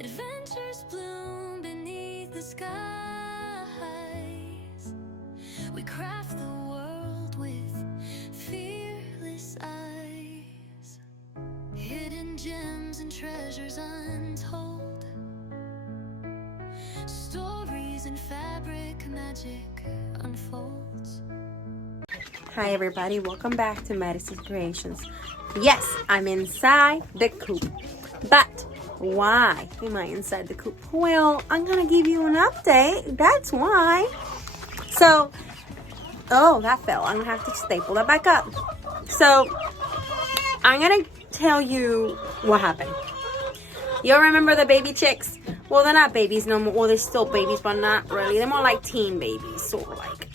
Adventures bloom beneath the skies. We craft the world with fearless eyes. Hidden gems and treasures untold. Stories in fabric, magic unfolds. Hi everybody, welcome back to Madison's Creations. Yes, I'm inside the coop. But why am I inside the coop? Well, I'm gonna give you an update. That's why. So, oh, that fell. I'm gonna have to staple that back up. So, I'm gonna tell you what happened. You remember the baby chicks? Well, they're not babies no more. Well, they're still babies, but not really. They're more like teen babies, sort of like.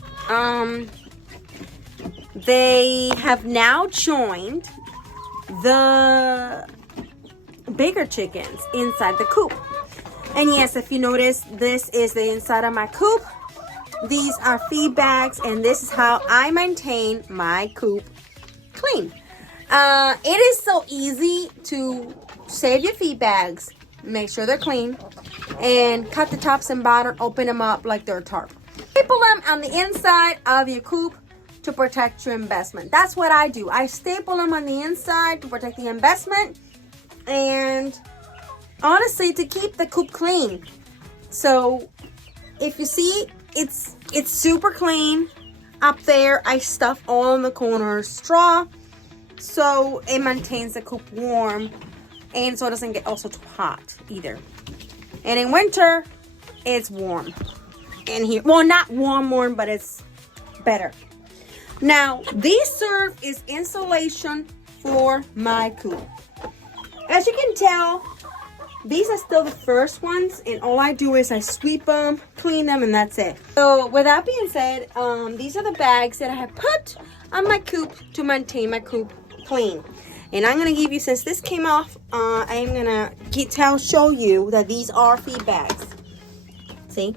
They have now joined the bigger chickens inside the coop. And yes, if you notice, this is the inside of my coop. These are feed bags, and this is how I maintain my coop clean. It is so easy to save your feed bags, make sure they're clean, and cut the tops and bottom, open them up like they're a tarp. Staple them on the inside of your coop to protect your investment. That's what I do. I staple them on the inside to protect the investment and honestly to keep the coop clean. So if you see, it's super clean up there. I stuff all in the corners straw so it maintains the coop warm and so it doesn't get also too hot either. And in winter it's warm in here. Well, not warm, but it's better. Now, these serve as insulation for my coop. As you can tell, these are still the first ones, and all I do is I sweep them, clean them, and that's it. So, with that being said, these are the bags that I have put on my coop to maintain my coop clean. And I'm going to give you, since this came off, I'm going to show you that these are feed bags. See?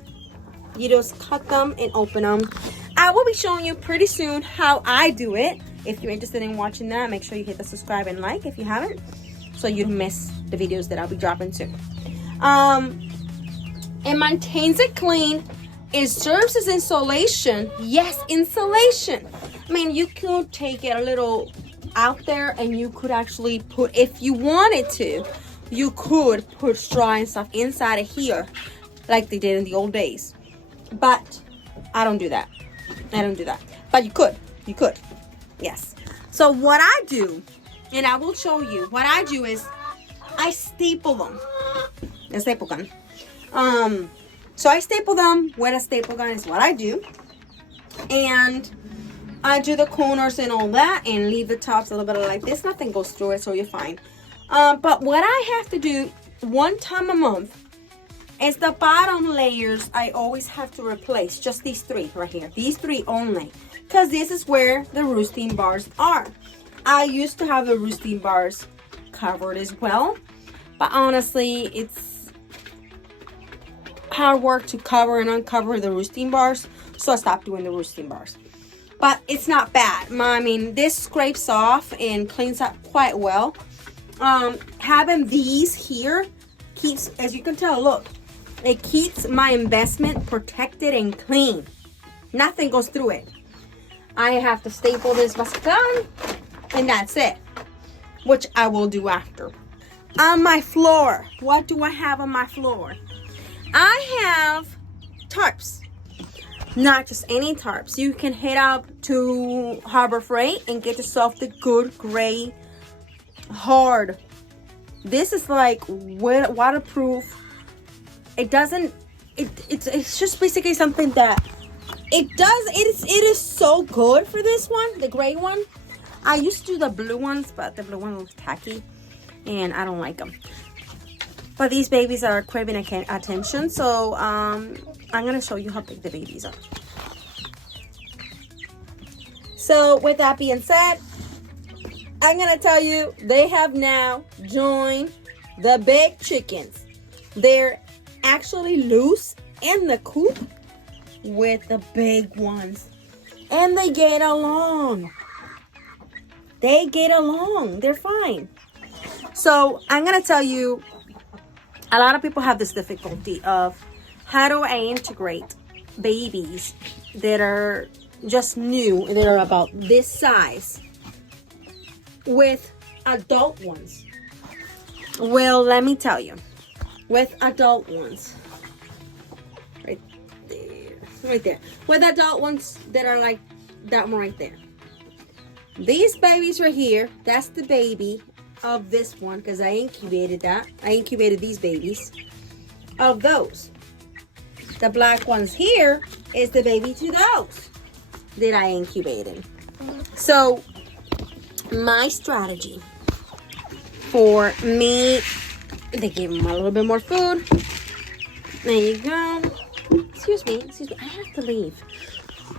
You just cut them and open them. I will be showing you pretty soon how I do it. If you're interested in watching that, make sure you hit the subscribe and like if you haven't, so you don't miss the videos that I'll be dropping soon. It maintains it clean. It serves as insulation. Yes, insulation. I mean, you could take it a little out there and you could actually put, if you wanted to, you could put straw and stuff inside of here like they did in the old days. But I don't do that. I don't do that. But you could. You could. Yes. So what I do, and I will show you, what I do is I staple them. A staple gun. So I staple them with a staple gun is what I do. And I do the corners and all that and leave the tops a little bit like this. Nothing goes through it, so you're fine. But what I have to do one time a month is the bottom layers. I always have to replace just these three right here. These three only. Because this is where the roosting bars are. I used to have the roosting bars covered as well. But honestly, it's hard work to cover and uncover the roosting bars. So I stopped doing the roosting bars. But it's not bad. I mean, this scrapes off and cleans up quite well. Having these here keeps, as you can tell, look. It keeps my investment protected and clean. Nothing goes through it. I have to staple this gun, and that's it. Which I will do after. On my floor, what do I have on my floor? I have tarps. Not just any tarps. You can head up to Harbor Freight and get yourself the good gray hard. This is like waterproof. It doesn't, it's just basically something that it is so good for this one, the gray one. I used to do the blue ones, but the blue one was tacky and I don't like them. But these babies are craving attention, so I'm going to show you how big the babies are. So with that being said, I'm going to tell you, they have now joined the big chickens. They're actually loose in the coop with the big ones. And they get along. They're fine. So I'm going to tell you a lot of people have this difficulty of how do I integrate babies that are just new and that are about this size with adult ones. Well, let me tell you, with adult ones, right there, with adult ones that are like that one right there. These babies right here, that's the baby of this one, because I incubated that. I incubated these babies of those. The black ones here is the baby to those that I incubated. So my strategy for me, they give them a little bit more food. There you go. Excuse me, I have to leave.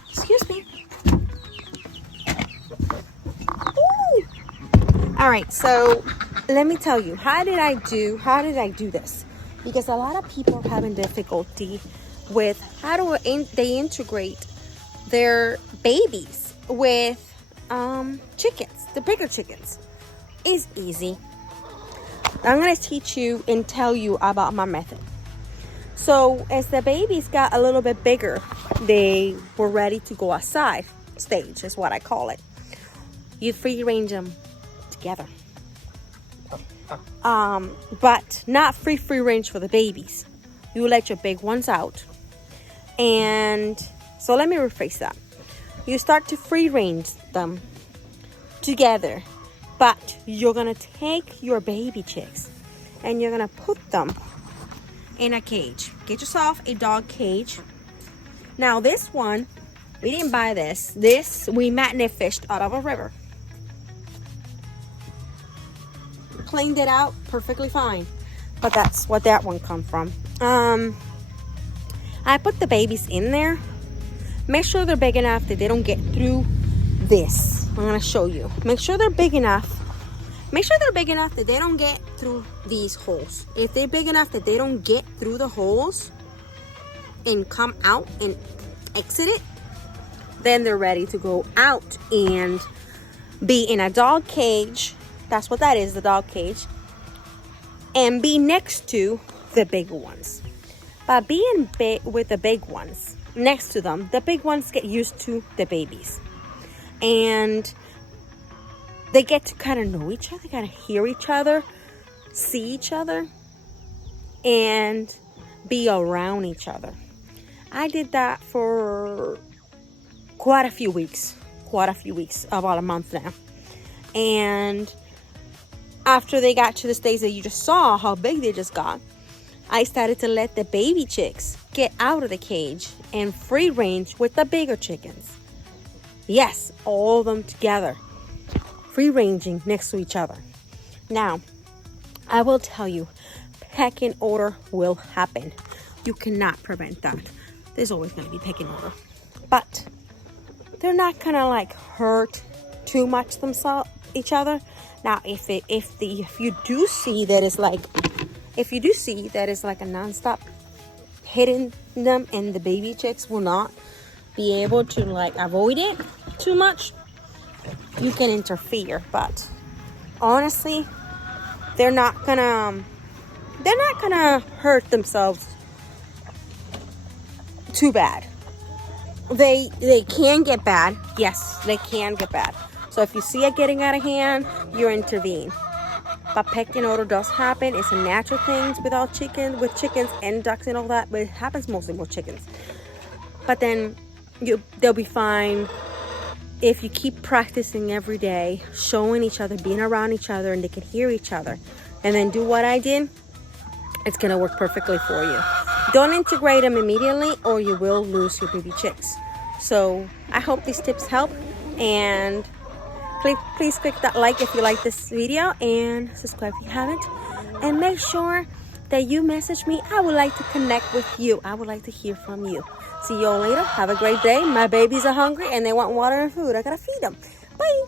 Excuse me. Ooh. All right, so let me tell you, how did I do this? Because a lot of people are having difficulty with how do they integrate their babies with chickens, the bigger chickens. It's easy. I'm going to teach you and tell you about my method. So as the babies got a little bit bigger, they were ready to go outside stage, is what I call it. You free range them together. But not free range for the babies. You let your big ones out. And so let me rephrase that. You start to free range them together, but you're gonna take your baby chicks and you're gonna put them in a cage. Get yourself a dog cage. Now this one, we didn't buy this. This we magnet fished out of a river. Cleaned it out perfectly fine, but that's what that one come from. I put the babies in there. Make sure they're big enough that they don't get through this. I'm gonna show you. Make sure they're big enough. Make sure they're big enough that they don't get through these holes. If they're big enough that they don't get through the holes and come out and exit it, then they're ready to go out and be in a dog cage. That's what that is, the dog cage. And be next to the bigger ones. By being big with the big ones next to them, the big ones get used to the babies. And they get to kind of know each other, kind of hear each other, see each other, and be around each other. I did that for quite a few weeks, about a month now. And after they got to the stage that you just saw how big they just got, I started to let the baby chicks get out of the cage and free range with the bigger chickens. Yes, all of them together, free ranging next to each other. Now, I will tell you, pecking order will happen. You cannot prevent that. There's always going to be pecking order, but they're not gonna like hurt too much each other. Now, if you do see that it's like a non-stop hitting them, and the baby chicks will not be able to like avoid it too much, you can interfere. But honestly, they're not gonna hurt themselves too bad. They can get bad. Yes, they can get bad. So if you see it getting out of hand, you intervene. But pecking order does happen. It's a natural thing with chickens and ducks and all that, but it happens mostly with chickens. But then they'll be fine if you keep practicing every day, showing each other, being around each other, and they can hear each other. And then do what I did. It's gonna work perfectly for you. Don't integrate them immediately or you will lose your baby chicks. So I hope these tips help, and please click that like if you like this video, and subscribe if you haven't, and make sure that you message me. I would like to connect with you. I would like to hear from you. See you all later. Have a great day. My babies are hungry and they want water and food. I gotta feed them. Bye.